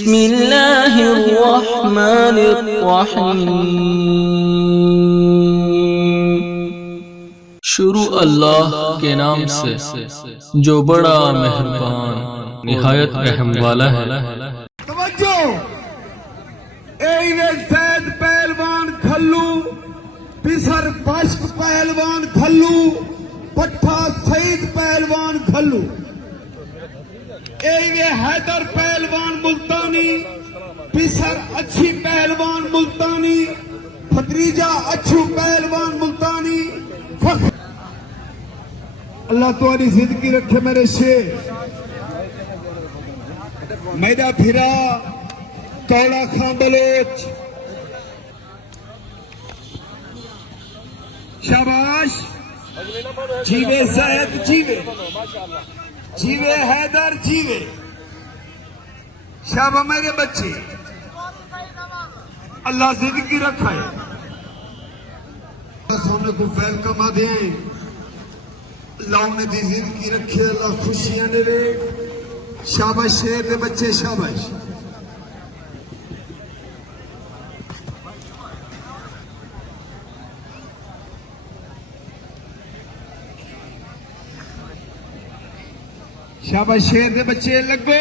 बिस्मिल्लाहिर्रहमानिर्रहीम। शुरू अल्लाह के नाम से जो बड़ा मेहरबान निहायत रहम वाला है। तवज्जो, एवे सैद पहलवान खल्लू, पिसर बश्क पहलवान खल्लू, पट्ठा सईद पहलवान खल्लू, एवे हैदर पहलवान मुल्तानी, पिसर अच्छी पहलवान मुल्तानी, भतीजा अच्छू पहलवान मुल्तानी। अल्लाह तुम्हारी जिंदगी रखे मेरे शेर। मैदा फिरा कौड़ा खां बलोच, शाबाश। जीवे जैद जीवे, जीवे हैदर जीवे। शाबा मेरे बच्चे, अल्लाह जिंदगी रखा है। सोने को वेलकम आ दे, अल्लाह ने दी जिंदगी रखे, अल्लाह खुशियां दे। शाबाश शेर दे बच्चे, शाबाश। शाबाश शेर दे बच्चे, लगो।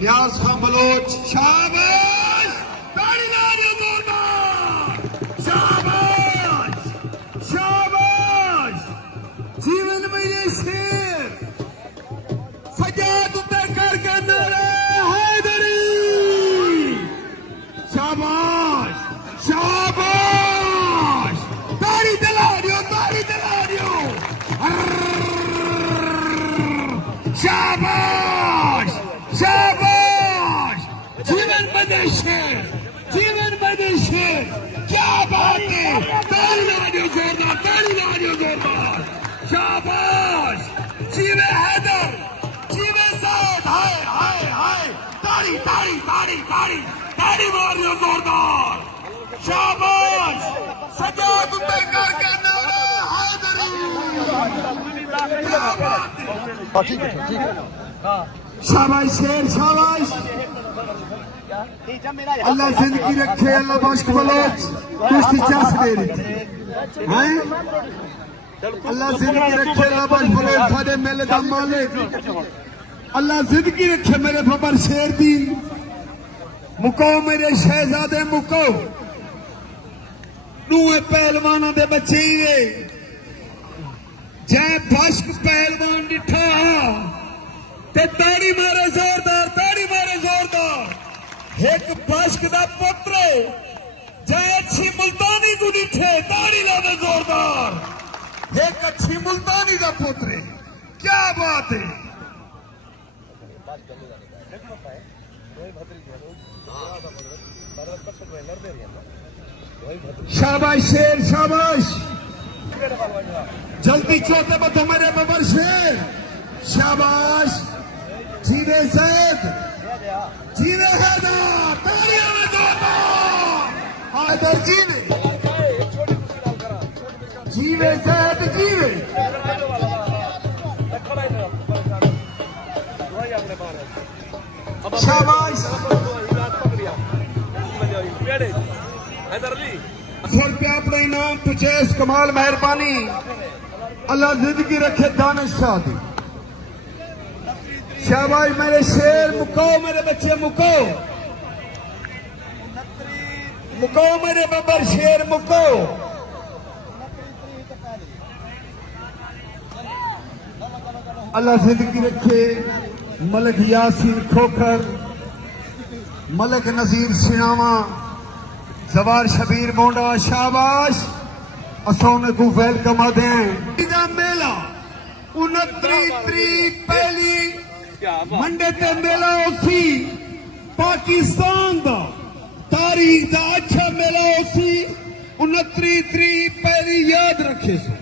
न्याज खां बलोच, शाबाश। ताड़ी ला दे जोरदार, शाबाश शाबाश। जीवन में ये शेर सजाद उतर करके नारे हैदरी। शाबाश शाबाश। ताड़ी दिला दियो, ताड़ी दिला दियो। शाबाश शाबाश। जीवन बदे शेर, जीवन बदे शेर। क्या बात है, ताड़ी ला दियो जोरदार, ताड़ी ला दियो जोरदार। शाबाश। जीवे हैदर, जीवे सैद। हाय हाय हाय। ताड़ी ताड़ी ताड़ी ताड़ी ताड़ी मार दियो जोरदार। शाबाश। सजाद उतर करके नारे हैदरी। क्या बात है। शाबाश शेर, शाबाश। अल्लाह जिंदगी रखे, अल्लाह बख्श बलोच। कुश्ती चास दे रही हैं। अल्लाह जिंदगी रखे, अल्लाह बख्श बलोच। सारे मेले दा मालिक अल्लाह जिंदगी रखे मेरे बबर शेर दी। मुको मेरे शहजादे मुको। नूए पहलवाना दे बच्चे ही जै बश्क पहलवान डिठा ते ताड़ी मारे जोरदार, ताड़ी मारे जोरदार। एक बश्क दा पुत्र जै अच्छी मुल्तानी को डिठे, ताड़ी लावे जोरदार। एक अच्छी मुल्तानी दा पुत्र, क्या बात है। शाबाश शेर, शाबाश। जल्दी चौथे बतो मेरे बबर शेर। शाबाश। जीवे सैद, जीवे हैदर। तालियां में दो हैदर जीवे, जीवे सैद जीवे। शाबाश। ₹100 अपने इनाम पुचेस कमाल मेहरबानी। अल्लाह जिंदगी रखे दानिश शाह दी। शाबाश मेरे शेर। मुको मेरे बच्चे, मुको मुको मेरे बबर शेर, मुको। अल्लाह जिंदगी रखे। मलिक यासीन खोखर, मलिक नजीर सिनावा, जवार शबीर मोंडा। शाबाश। असोने को वेलकम आ दें। मेला 29 पहली मंडे ते मेला उसी पाकिस्तान दा तारीख दा अच्छा मेला उसी 29 पहली याद रखे सो।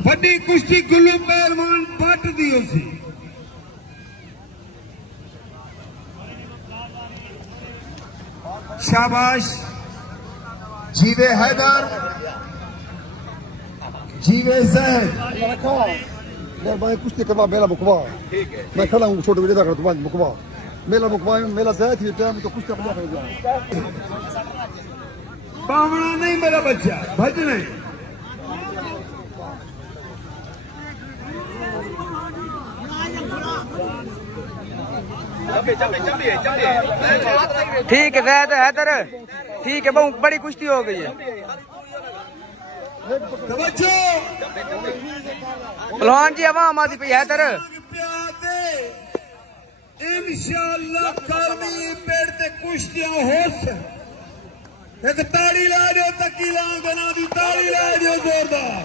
वड्डी कुश्ती गुल्लू पहलवान पट दी उसी। शाबाश जीवे हैदर जीवे जैद मैं कुश्ती करवा मेला मुकवा मैं खड़ा हूँ छोटे बड़े का तुम्हारा मुकवा मेला मुकवा मेला से थी टाइम तो कुश्ती अपना कर दिया पावना नहीं मेरा बच्चा भज नहीं ठीक है जैद हैदर ठीक है बहुत बड़ी कुश्ती हो गई है तवज्जो पहलवान जी आवाम आती पई हैदर इंशाअल्लाह कल भी पेड़ ते कुश्तियां होस एक ताड़ी ला दो तकी लाल बना दी ताड़ी ला दो जोरदार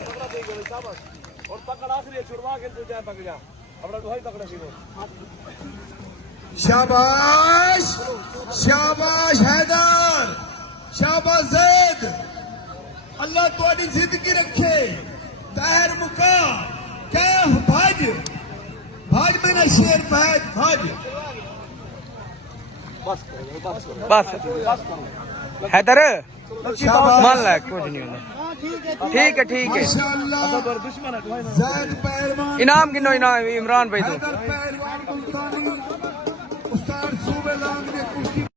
और पकड़ आखिरी छुड़वा के तू जाए पक जा अपना तो हाई पकड़ा सीधो शाबाश शाबाश हैदर शाबाश जैद अल्लाह तुम्हारी जिंदगी रखे तैर मुका कैफ भज भज में ना शेर भज भज बस हैदर शाबाश मान ला कुछ नहीं होता ठीक है माशाअल्लाह जैद पहलवान इनाम गिनो इनाम इमरान भाई दो हैदर पहलवान मुल्तानी उस्ताद सूबे लांग ने कुश्ती